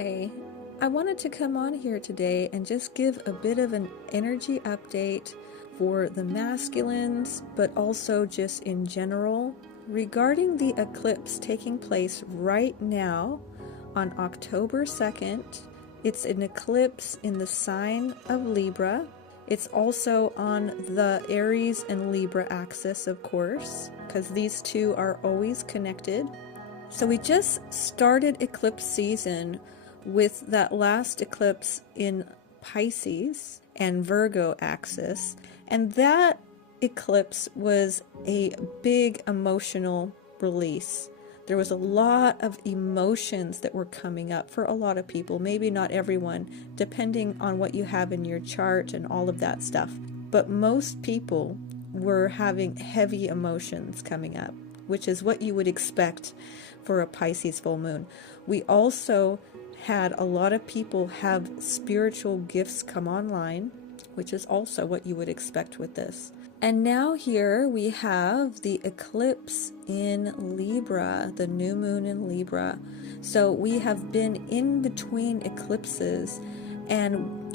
Hi, I wanted to come on here today and just give a bit of an energy update for the masculines, but also just in general regarding the eclipse taking place right now on October 2nd. It's an eclipse in the sign of Libra. It's also on the Aries and Libra axis, of course, because these two are always connected. So we just started eclipse season with that last eclipse in Pisces and Virgo axis. And that eclipse was a big emotional release. There was a lot of emotions that were coming up for a lot of people, maybe not everyone, depending on what you have in your chart and all of that stuff. But most people were having heavy emotions coming up, which is what you would expect for a Pisces full moon. We also had a lot of people have spiritual gifts come online, which is also what you would expect with this. And now here we have the eclipse in Libra, the new moon in Libra. So we have been in between eclipses, and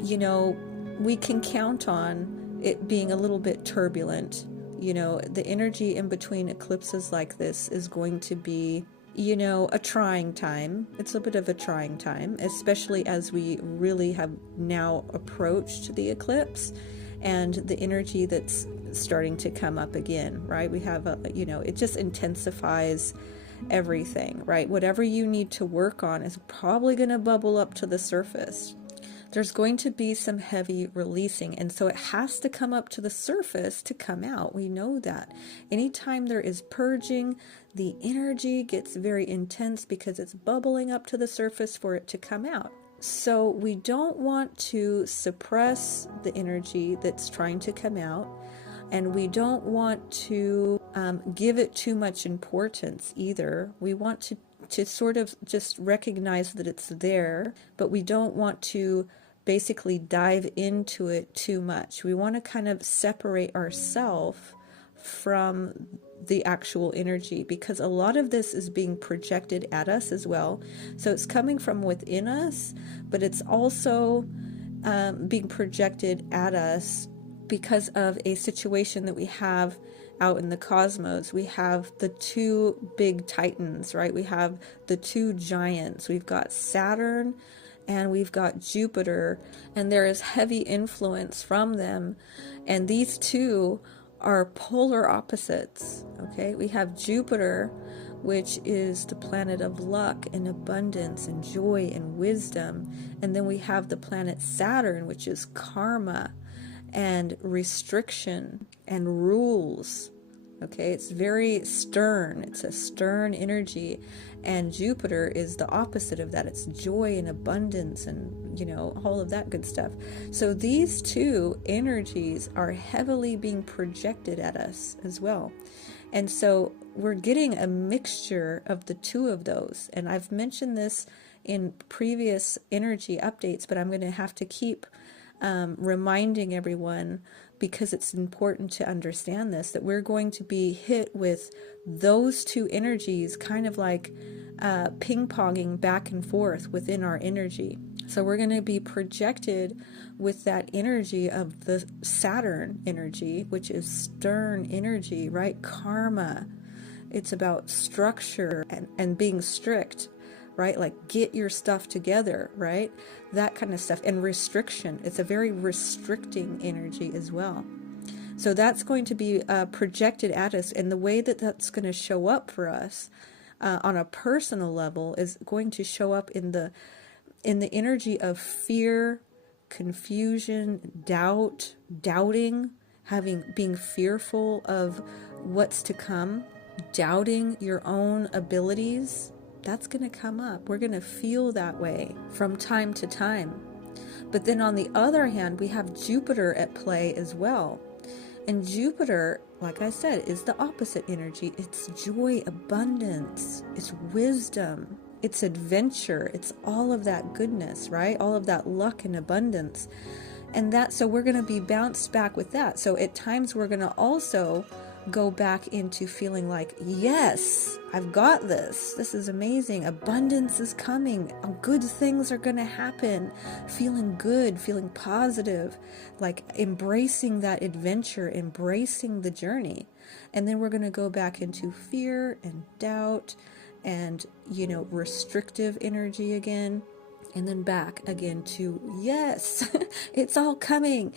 we can count on it being a little bit turbulent. The energy in between eclipses like this is going to be a trying time. It's a bit of a trying time, especially as we really have now approached the eclipse and the energy that's starting to come up again, right? We have it just intensifies everything, right? Whatever you need to work on is probably going to bubble up to the surface. There's going to be some heavy releasing, and so it has to come up to the surface to come out. We know that. Anytime there is purging, the energy gets very intense because it's bubbling up to the surface for it to come out. So we don't want to suppress the energy that's trying to come out, and we don't want to give it too much importance either. We want to sort of just recognize that it's there, but we don't want to basically dive into it too much. We want to kind of separate ourselves from the actual energy, because a lot of this is being projected at us as well. So it's coming from within us, but it's also being projected at us because of a situation that we have out in the cosmos. We have the two big titans, right? We have the two giants. We've got Saturn and we've got Jupiter, and there is heavy influence from them. And these two are polar opposites, okay? We have Jupiter, which is the planet of luck and abundance and joy and wisdom. And then we have the planet Saturn, which is karma and restriction and rules. Okay, it's very stern. It's a stern energy. And Jupiter is the opposite of that. It's joy and abundance and, all of that good stuff. So these two energies are heavily being projected at us as well. And so we're getting a mixture of the two of those. And I've mentioned this in previous energy updates, but I'm going to have to keep reminding everyone, because it's important to understand this, that we're going to be hit with those two energies kind of like ping-ponging back and forth within our energy. So we're going to be projected with that energy of the Saturn energy, which is stern energy, right? Karma. It's about structure and being strict, right? Like get your stuff together, right? That kind of stuff. And restriction. It's a very restricting energy as well. So that's going to be projected at us. And the way that that's going to show up for us on a personal level is going to show up in the energy of fear, confusion, doubting, being fearful of what's to come, doubting your own abilities. That's going to come up. We're going to feel that way from time to time. But then on the other hand, we have Jupiter at play as well. And Jupiter, like I said, is the opposite energy. It's joy, abundance, it's wisdom, it's adventure, it's all of that goodness, right? All of that luck and abundance. And so we're going to be bounced back with that. So at times we're going to also go back into feeling like, yes, I've got this. This is amazing. Abundance is coming. Good things are going to happen. Feeling good, feeling positive, like embracing that adventure, embracing the journey. And then we're going to go back into fear and doubt and, restrictive energy again. And then back again to, yes, it's all coming,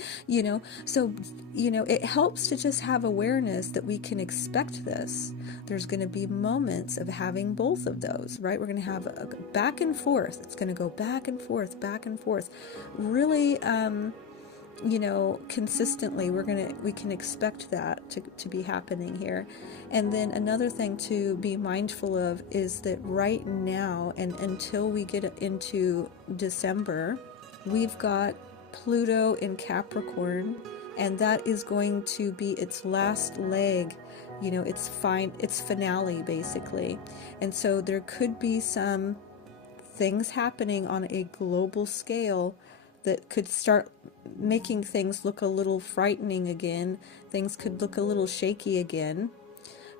So, it helps to just have awareness that we can expect this. There's going to be moments of having both of those, right? We're going to have a back and forth. It's going to go back and forth, really, consistently. We can expect that to be happening here. And then another thing to be mindful of is that right now, and until we get into December, we've got Pluto in Capricorn, and that is going to be its last leg, its finale basically. And so there could be some things happening on a global scale that could start making things look a little frightening again. Things could look a little shaky again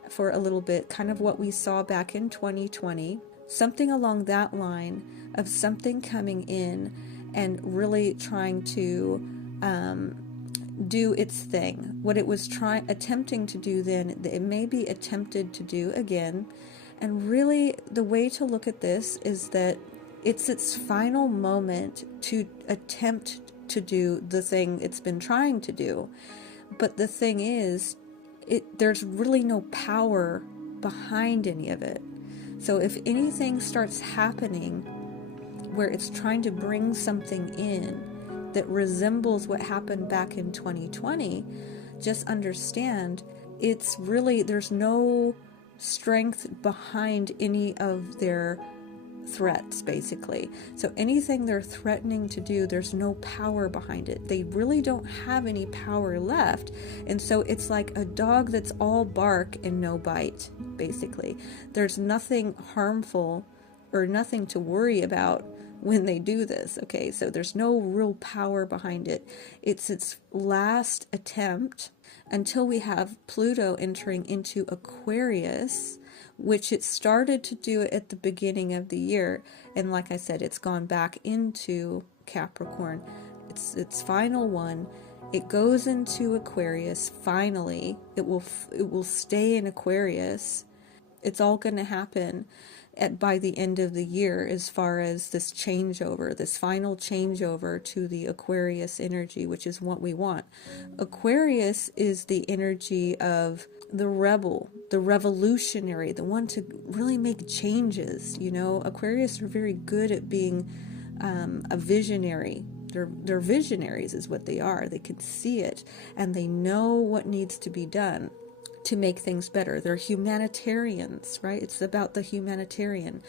for a little bit, kind of what we saw back in 2020. Something along that line of something coming in and really trying to do its thing. What it was attempting to do then, it may be attempted to do again. And really, the way to look at this is that it's its final moment to attempt to do the thing it's been trying to do. But the thing is, there's really no power behind any of it. So if anything starts happening where it's trying to bring something in that resembles what happened back in 2020, just understand there's no strength behind any of their threats, basically. So anything they're threatening to do, there's no power behind it. They really don't have any power left. And so it's like a dog that's all bark and no bite, basically. There's nothing harmful or nothing to worry about when they do this. Okay, so there's no real power behind it. It's its last attempt until we have Pluto entering into Aquarius, which it started to do at the beginning of the year. And like I said, it's gone back into Capricorn. It's its final one. It goes into Aquarius finally. It will stay in Aquarius. It's all going to happen by the end of the year, as far as this changeover, this final changeover to the Aquarius energy, which is what we want. Aquarius is the energy of the rebel, the revolutionary, the one to really make changes. Aquarius are very good at being a visionary. They're visionaries is what they are. They can see it and they know what needs to be done to make things better. They're humanitarians, right? It's about the humanitarian.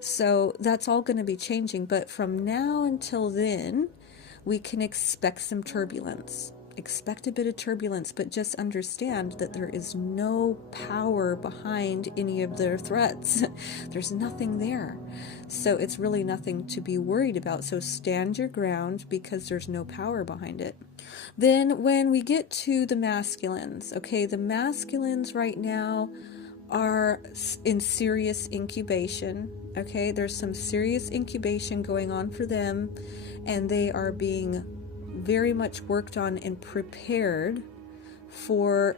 So that's all going to be changing. But from now until then, we can expect some turbulence. Expect a bit of turbulence, but just understand that there is no power behind any of their threats. There's nothing there. So it's really nothing to be worried about. So stand your ground because there's no power behind it. Then when we get to the masculines, okay, the masculines right now are in serious incubation. Okay, there's some serious incubation going on for them, and they are being very much worked on and prepared for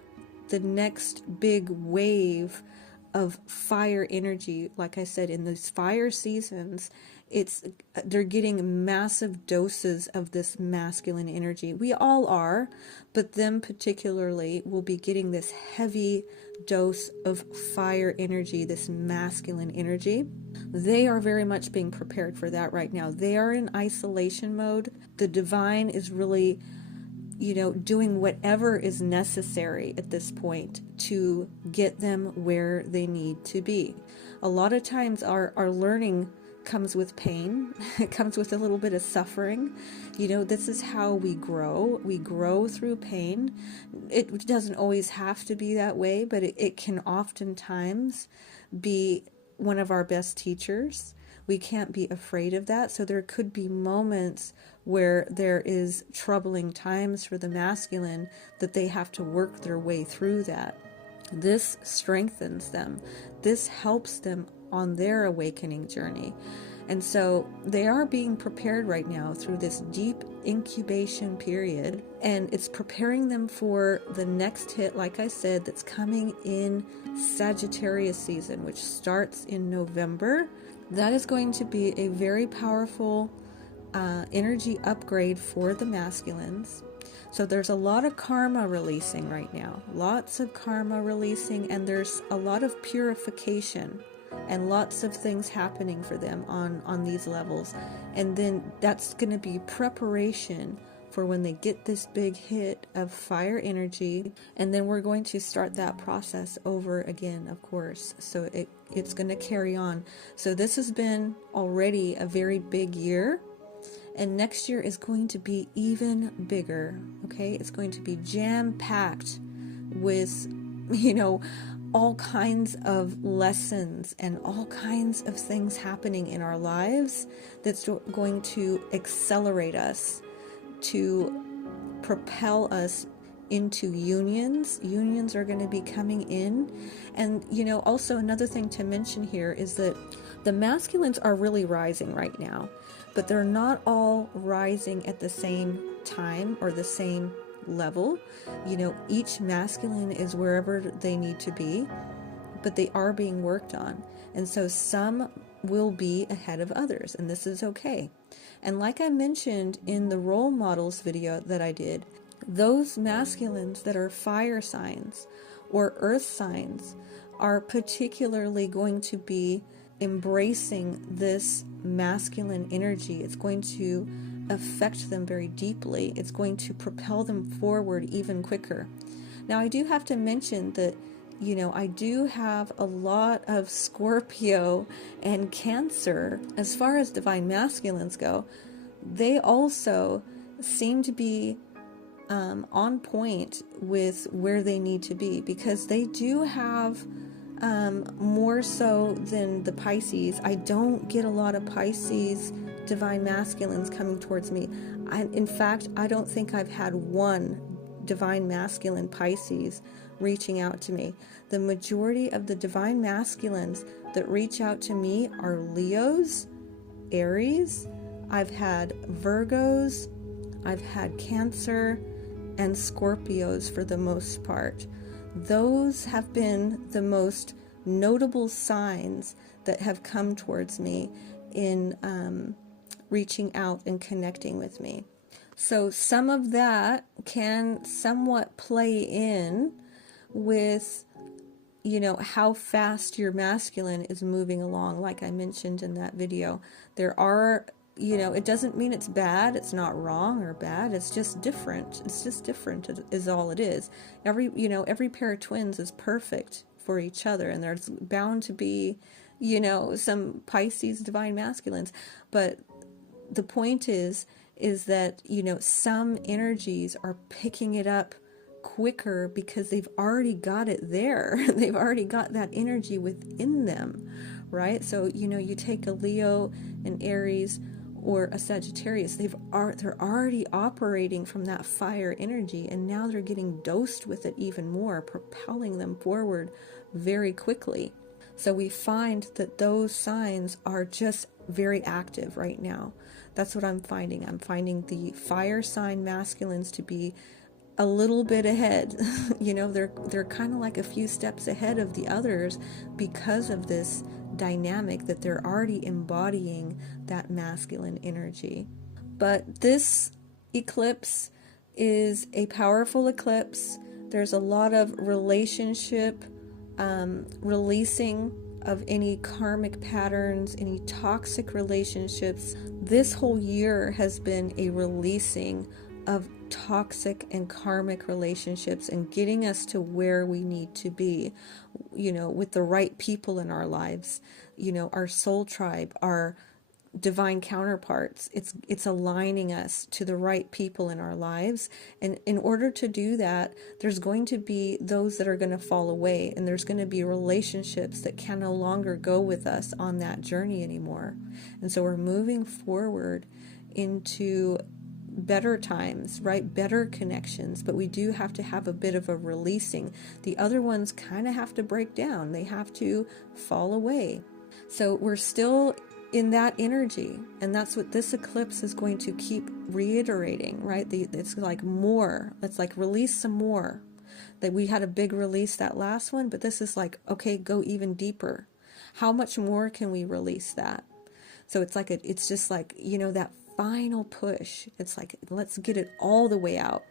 the next big wave of fire energy. Like I said, in these fire seasons, they're getting massive doses of this masculine energy. We all are, but them particularly will be getting this heavy dose of fire energy, this masculine energy. They are very much being prepared for that right now. They are in isolation mode. The divine is really, doing whatever is necessary at this point to get them where they need to be. A lot of times our learning comes with pain. It comes with a little bit of suffering. This is how we grow. We grow through pain. It doesn't always have to be that way, but it can oftentimes be one of our best teachers. We can't be afraid of that. So there could be moments where there is troubling times for the masculine that they have to work their way through that. This strengthens them. This helps them on their awakening journey. And so they are being prepared right now through this deep incubation period, and it's preparing them for the next hit, like I said, that's coming in Sagittarius season, which starts in November. That is going to be a very powerful energy upgrade for the masculines. So there's a lot of karma releasing right now, lots of karma releasing, and there's a lot of purification and lots of things happening for them on these levels. And then that's going to be preparation for when they get this big hit of fire energy. And then we're going to start that process over again, of course. So it's going to carry on. So this has been already a very big year. And next year is going to be even bigger, okay? It's going to be jam-packed with, all kinds of lessons and all kinds of things happening in our lives that's going to accelerate us, to propel us into unions. Unions are going to be coming in. And, also another thing to mention here is that the masculines are really rising right now, but they're not all rising at the same time or the same level. Each masculine is wherever they need to be, but they are being worked on. And so some will be ahead of others, and this is okay. And like I mentioned in the role models video that I did, those masculines that are fire signs or earth signs are particularly going to be embracing this masculine energy. It's going to affect them very deeply. It's going to propel them forward even quicker. Now, I do have to mention that, I do have a lot of Scorpio and Cancer. As far as divine masculines go, they also seem to be on point with where they need to be, because they do have more so than the Pisces. I don't get a lot of Pisces divine masculines coming towards me. In fact, I don't think I've had one divine masculine Pisces reaching out to me. The majority of the divine masculines that reach out to me are Leos, Aries. I've had Virgos, I've had Cancer, and Scorpios for the most part. Those have been the most notable signs that have come towards me in reaching out and connecting with me. So some of that can somewhat play in with, how fast your masculine is moving along. Like I mentioned in that video, there are, it doesn't mean it's bad. It's not wrong or bad. It's just different. It's just different is all it is. Every pair of twins is perfect for each other, and there's bound to be, some Pisces divine masculines. But the point is that, some energies are picking it up quicker because they've already got it there. They've already got that energy within them, right? So, you take a Leo, an Aries, or a Sagittarius, they're already operating from that fire energy, and now they're getting dosed with it even more, propelling them forward very quickly. So we find that those signs are just very active right now. That's what I'm finding. I'm finding the fire sign masculines to be a little bit ahead. They're kind of like a few steps ahead of the others because of this dynamic that they're already embodying that masculine energy. But this eclipse is a powerful eclipse. There's a lot of relationship releasing of any karmic patterns, any toxic relationships. This whole year has been a releasing of toxic and karmic relationships and getting us to where we need to be, with the right people in our lives, our soul tribe, our divine counterparts. It's aligning us to the right people in our lives. And in order to do that, there's going to be those that are going to fall away, and there's going to be relationships that can no longer go with us on that journey anymore. And so we're moving forward into better times, right? Better connections, but we do have to have a bit of a releasing. The other ones kind of have to break down. They have to fall away. So we're still in that energy, and that's what this eclipse is going to keep reiterating, right? It's like more. Let's like release some more. That we had a big release that last one, but this is like, okay, go even deeper. How much more can we release that? So it's like it's just like, that final push. It's like, let's get it all the way out.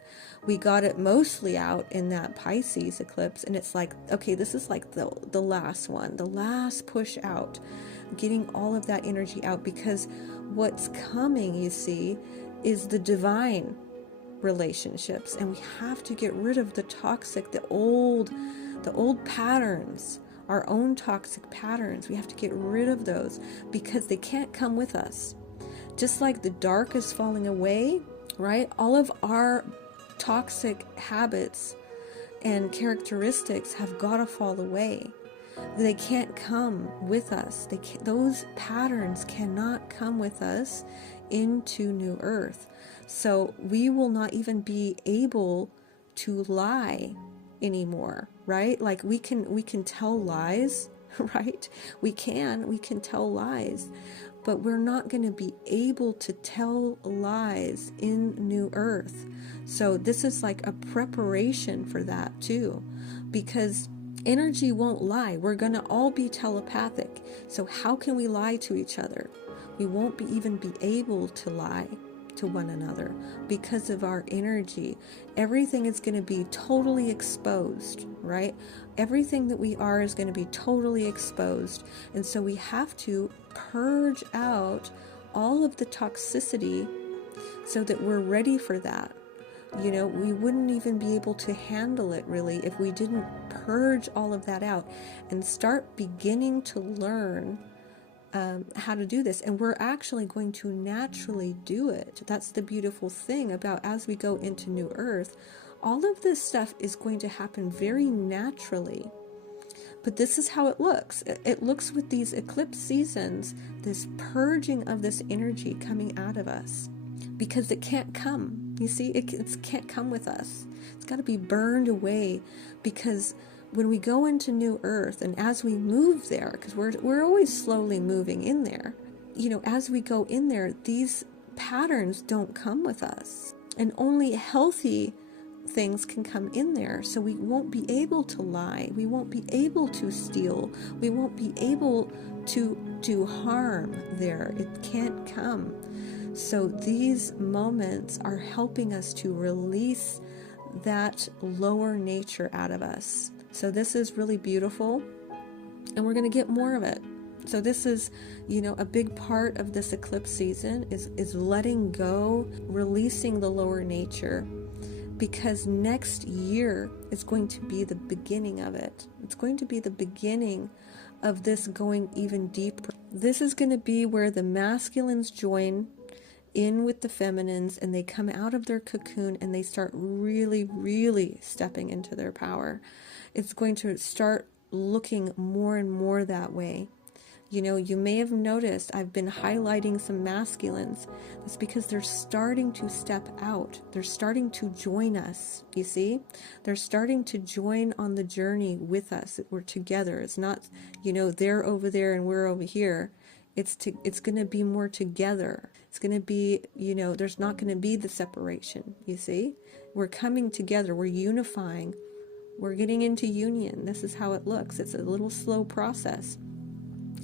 We got it mostly out in that Pisces eclipse, and it's like, okay, this is like the last one, the last push out, getting all of that energy out, because what's coming, you see, is the divine relationships, and we have to get rid of the toxic, the old patterns, our own toxic patterns. We have to get rid of those because they can't come with us. Just like the dark is falling away, right? All of our toxic habits and characteristics have got to fall away. They can't come with us. Those patterns cannot come with us into New Earth. So we will not even be able to lie anymore, right? Like we can tell lies, right? We can tell lies, but we're not going to be able to tell lies in New Earth. So this is like a preparation for that too, because energy won't lie. We're going to all be telepathic. So how can we lie to each other? We won't even be able to lie to one another because of our energy. Everything is going to be totally exposed, right? Everything that we are is going to be totally exposed. And so we have to purge out all of the toxicity so that we're ready for that. We wouldn't even be able to handle it really if we didn't purge all of that out and start beginning to learn how to do this. And we're actually going to naturally do it. That's the beautiful thing about as we go into New Earth, all of this stuff is going to happen very naturally. But this is how it looks. It looks with these eclipse seasons, this purging of this energy coming out of us, because it can't come. You see, it can't come with us. It's got to be burned away, because when we go into New Earth and as we move there, because we're always slowly moving in there, as we go in there, these patterns don't come with us, and only healthy things can come in there. So we won't be able to lie, we won't be able to steal, we won't be able to do harm there. It can't come. So these moments are helping us to release that lower nature out of us. So this is really beautiful, and we're going to get more of it. So this is, a big part of this eclipse season is letting go, releasing the lower nature, because next year is going to be the beginning of it. It's going to be the beginning of this going even deeper. This is going to be where the masculines join in with the feminines, and they come out of their cocoon and they start really, really stepping into their power. It's going to start looking more and more that way. You may have noticed I've been highlighting some masculines. That's because they're starting to step out. They're starting to join us, you see? They're starting to join on the journey with us. We're together. It's not, they're over there and we're over here. It's going to be more together. It's going to be, there's not going to be the separation, you see? We're coming together. We're unifying. We're getting into union. This is how it looks. It's a little slow process.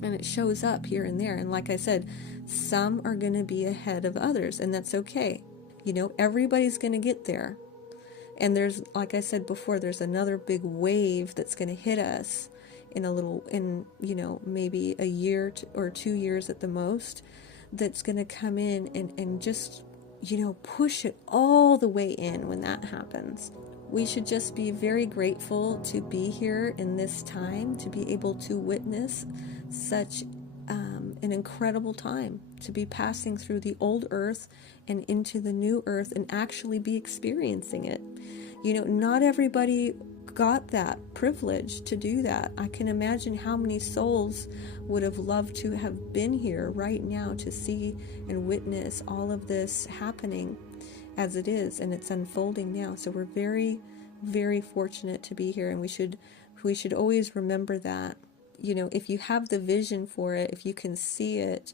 And it shows up here and there. And like I said, some are going to be ahead of others, and that's okay. Everybody's going to get there. And there's, like I said before, there's another big wave that's going to hit us in maybe a year or 2 years at the most, that's going to come in and just, push it all the way in when that happens. We should just be very grateful to be here in this time, to be able to witness such an incredible time, to be passing through the old earth and into the new earth and actually be experiencing it. Not everybody got that privilege to do that. I can imagine how many souls would have loved to have been here right now to see and witness all of this happening. as it is, and it's unfolding now. So we're very, very fortunate to be here, and we should always remember that. If you have the vision for it, if you can see it,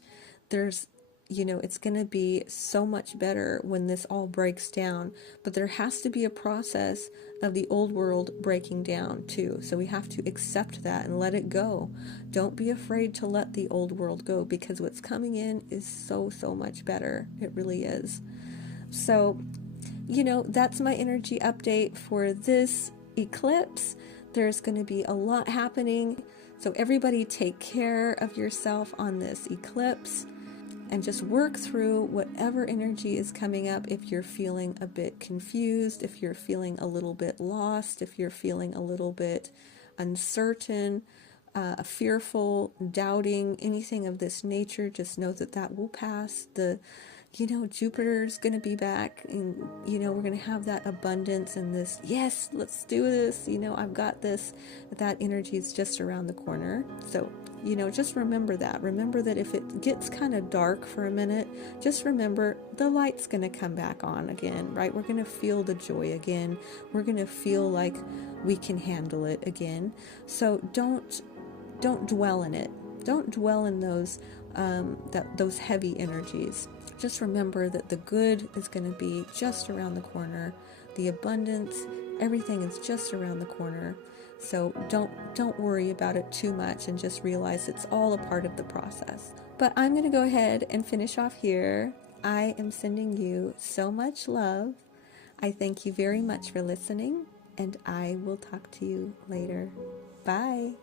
there's it's going to be so much better when this all breaks down. But there has to be a process of the old world breaking down too. So we have to accept that and let it go. Don't be afraid to let the old world go, because what's coming in is so, so much better. It really is. So, that's my energy update for this eclipse. There's going to be a lot happening. So everybody take care of yourself on this eclipse, and just work through whatever energy is coming up. If you're feeling a bit confused, if you're feeling a little bit lost, if you're feeling a little bit uncertain, fearful, doubting, anything of this nature, just know that that will pass. Jupiter's going to be back, and, we're going to have that abundance and this, yes, let's do this, I've got this. That energy is just around the corner. So, just remember that. Remember that if it gets kind of dark for a minute, just remember the light's going to come back on again, right? We're going to feel the joy again. We're going to feel like we can handle it again. So don't dwell in it. Don't dwell in those heavy energies. Just remember that the good is going to be just around the corner. The abundance, everything is just around the corner. So don't worry about it too much, and just realize it's all a part of the process. But I'm going to go ahead and finish off here. I am sending you so much love. I thank you very much for listening, and I will talk to you later. Bye.